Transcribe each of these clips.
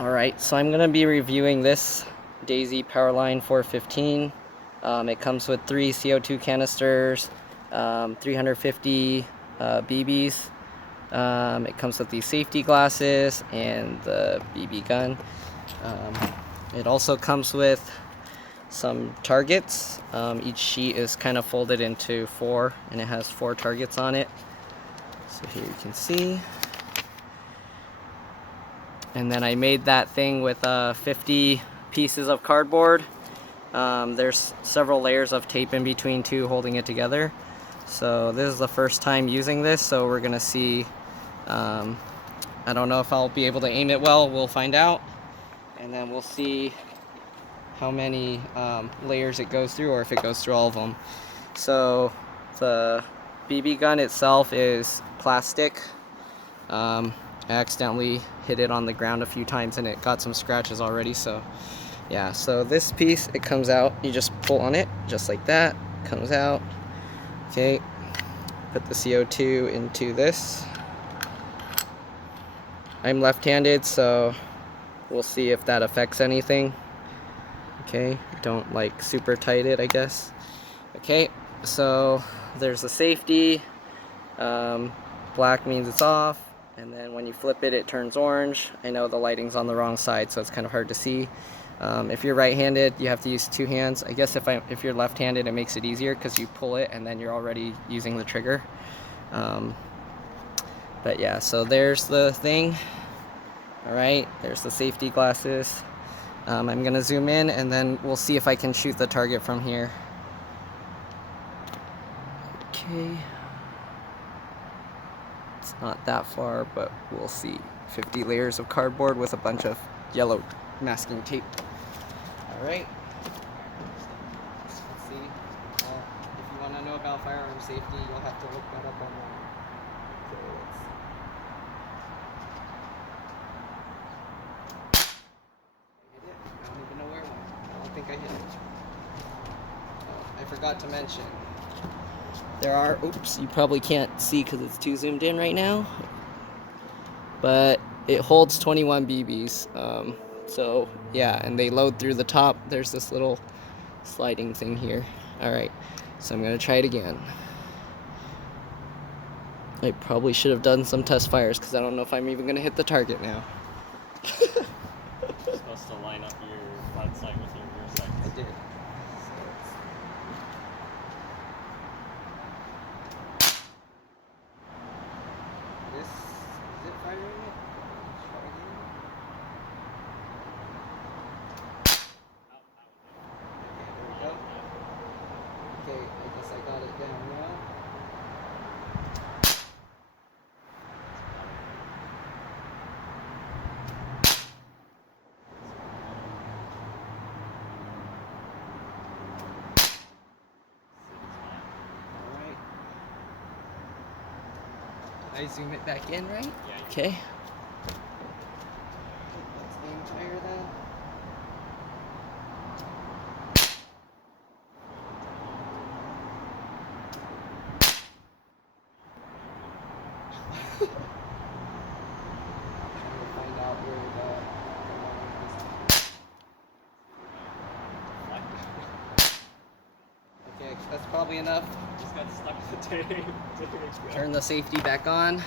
Alright, so I'm going to be reviewing this Daisy POWERLINE 415. It comes with 3 CO2 canisters, 350 BBs. It comes with these safety glasses and the BB gun. It also comes with some targets. Each sheet is kind of folded into 4, and it has 4 targets on it. So here you can see. And then I made that thing with 50 pieces of cardboard. There's several layers of tape in between too, holding it together. So this is the first time using this, so we're gonna see. I don't know if I'll be able to aim it well. We'll find out, and then we'll see how many layers it goes through, or if it goes through all of them. So the BB gun itself is plastic. I accidentally hit it on the ground a few times and it got some scratches already, so yeah. So this piece, it comes out, you just pull on it just like that, comes out. Okay, put the CO2 into this. I'm left-handed, so we'll see if that affects anything. Okay, don't like super tight it, I guess. Okay, so there's the safety. Black means it's off, and then when you flip it, it turns orange. I know the lighting's on the wrong side, so it's kind of hard to see. If you're right-handed, you have to use 2 hands. I guess if you're left-handed, it makes it easier because you pull it and then you're already using the trigger. But yeah, so there's the thing. All right, there's the safety glasses. I'm gonna zoom in and then we'll see if I can shoot the target from here. Okay. It's not that far, but we'll see. 50 layers of cardboard with a bunch of yellow masking tape. All right. Let's see. If you want to know about firearm safety, you'll have to look that up online. Okay, let's see. I hit it. I don't even know where it went. I don't think I hit it. I forgot to mention. There are, oops, you probably can't see because it's too zoomed in right now, but it holds 21 BBs. So yeah, and they load through the top. There's this little sliding thing here. All right, so I'm gonna try it again. I probably should have done some test fires because I don't know if I'm even gonna hit the target now. You're supposed to line up your front sight with your rear sight. I did. This is it firing it? Okay, there we go. Okay, I guess I got it down now. Alright. I zoom it back in, right? Yeah. Okay. Let's aim higher then. Trying to find out where the okay, that's probably enough. Just got stuck to the tape. Turn the safety back on.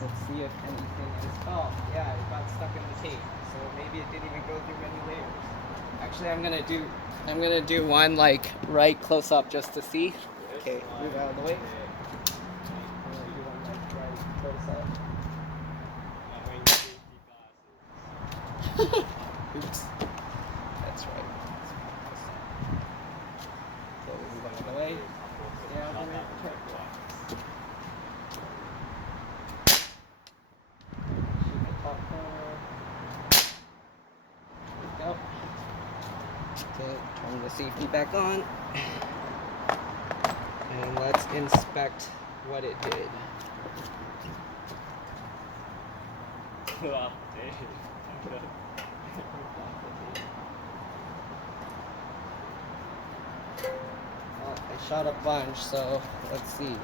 Let's see if anything is. Oh, yeah, it got stuck in the tape. So maybe it didn't even go through many layers. Actually, I'm gonna do one like right close up just to see. Okay, move out of the way. I'm gonna do one like right close up. Oops. That's right. So move out of the way. Stay out of the way. Shoot the top corner. There we go. Okay, turn the safety back on. And let's inspect what it did. Well, I shot a bunch, so let's see.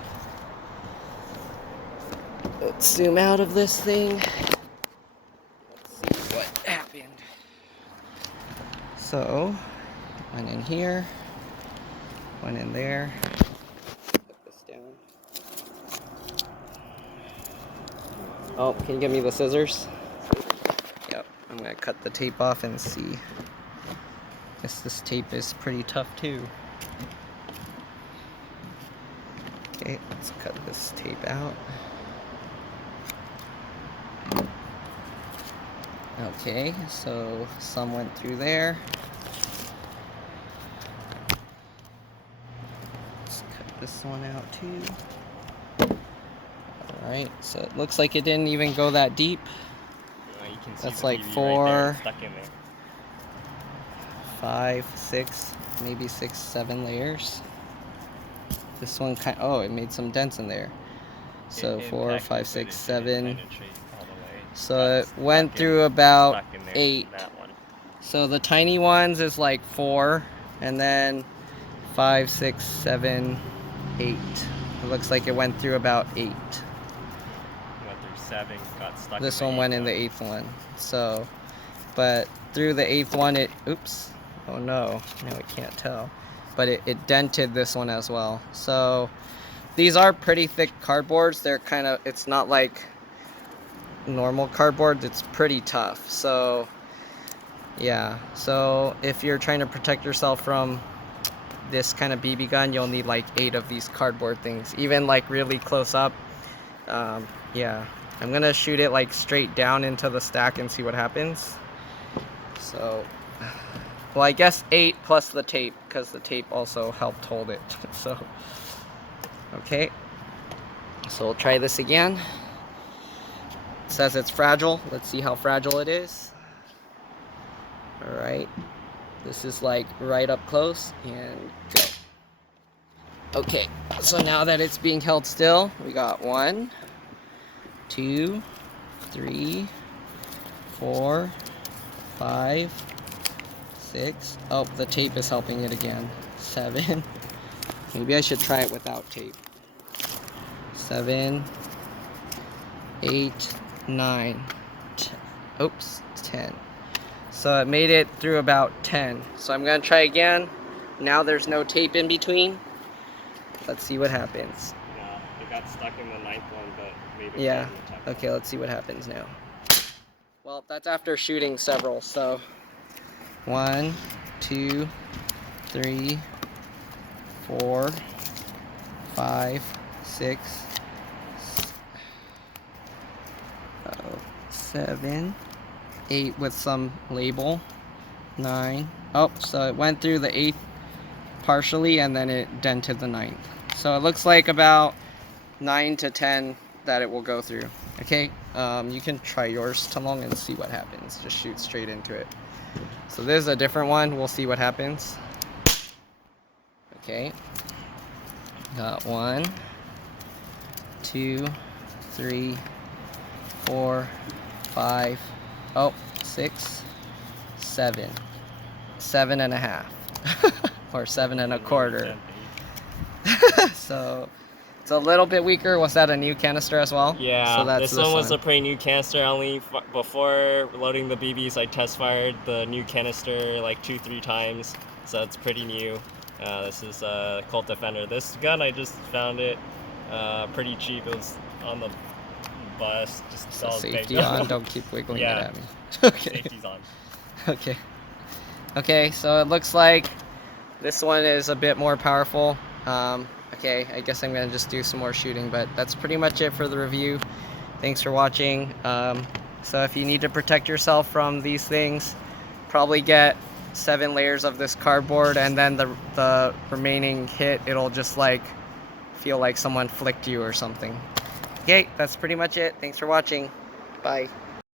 Let's zoom out of this thing. Let's see what happened. So, one in here, one in there. Put this down. Oh, can you give me the scissors? Yep, I'm gonna cut the tape off and see. Guess this tape is pretty tough too. Okay, let's cut this tape out. Okay, so some went through there. Let's cut this one out too. Alright, so it looks like it didn't even go that deep. You can see That's the like BB 4, right there, stuck in there. 5, 6, maybe 6, 7 layers. This one oh, it made some dents in there. So 4, 5, 6, 7. So it went through about 8. So the tiny ones is like 4, and then 5, 6, 7, 8. It looks like it went through about 8. Went through 7, got stuck. This one went in the 8th one. So, but through the 8th one, it, oops, oh no, now we can't tell. But it dented this one as well. So these are pretty thick cardboards. They're kind of, it's not like normal cardboard, it's pretty tough. So yeah, so if you're trying to protect yourself from this kind of BB gun, you'll need like 8 of these cardboard things, even like really close up. Yeah, I'm gonna shoot it like straight down into the stack and see what happens. So, well, I guess 8 plus the tape, because the tape also helped hold it. So, okay, so we'll try this again. It says it's fragile. Let's see how fragile it is. All right, this is like right up close, and go. Okay, so now that it's being held still, we got 1, 2, 3, 4, 5, 6. Oh, the tape is helping it again. 7. Maybe I should try it without tape. 7, 8, 9, 10. Oops, 10. So it made it through about 10. So I'm gonna try again. Now there's no tape in between. Let's see what happens. Yeah, it got stuck in the 9th one, but maybe. Yeah. Okay, let's see what happens now. Well, that's after shooting several. So 1, 2, 3, 4, 5, 6, 7, 8 with some label, 9. Oh, so it went through the 8th partially, and then it dented the 9th. So it looks like about 9 to 10 that it will go through. Okay, you can try yours, Talong, and see what happens. Just shoot straight into it. So this is a different one. We'll see what happens. Okay, got 1, 2, 3, 4, 5. Oh, 6, 7, 7.5, or 7 1/4. So it's a little bit weaker. Was that a new canister as well? Yeah, so that's this one was a pretty new canister. Only before loading the BBs, I test fired the new canister like 2-3 times, so it's pretty new. This is a Colt Defender. This gun, I just found it pretty cheap. It was on the bus, just so all safety baked on. up. Don't keep wiggling it at me. Yeah, Okay. safety's on. Okay. Okay, so it looks like this one is a bit more powerful. Okay, I guess I'm gonna just do some more shooting, but that's pretty much it for the review. Thanks for watching. So if you need to protect yourself from these things, probably get 7 layers of this cardboard, and then the remaining hit, it'll just like feel like someone flicked you or something. Okay, that's pretty much it. Thanks for watching. Bye.